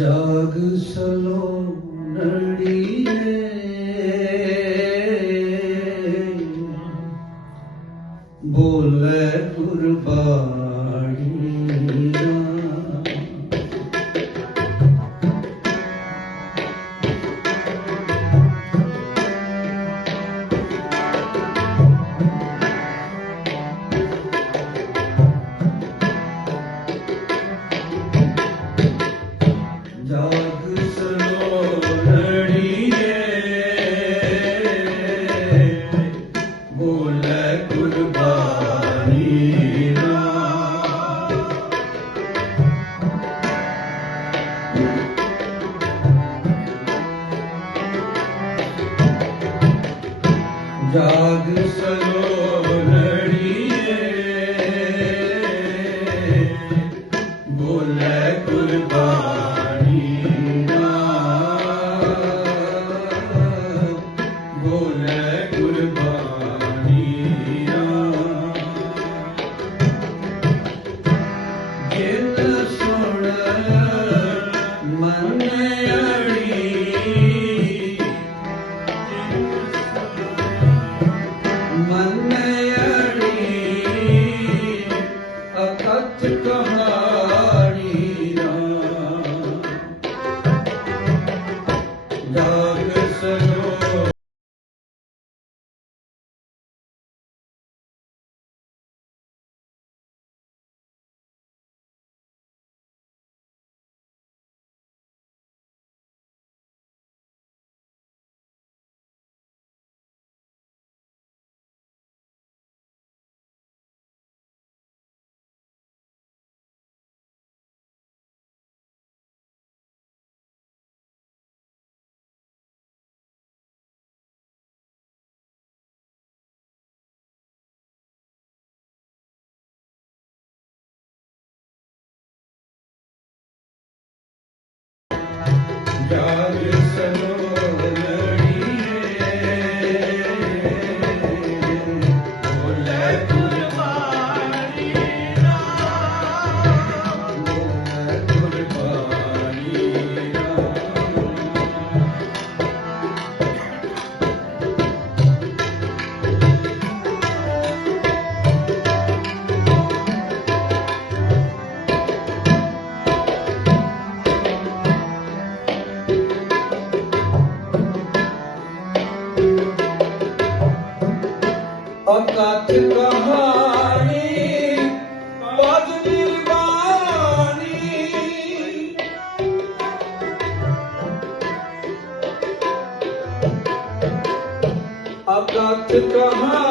ਜਾਗ ਸਲੋ ਨੜੀ ਜਾਗ ਸਲੋ ਰੜੀਏ ਬੋਲੇ ਕੁਰਬਾਨੀ ਬੋਲੇ ਕੁਰਬਾਨੀ Señor. कहा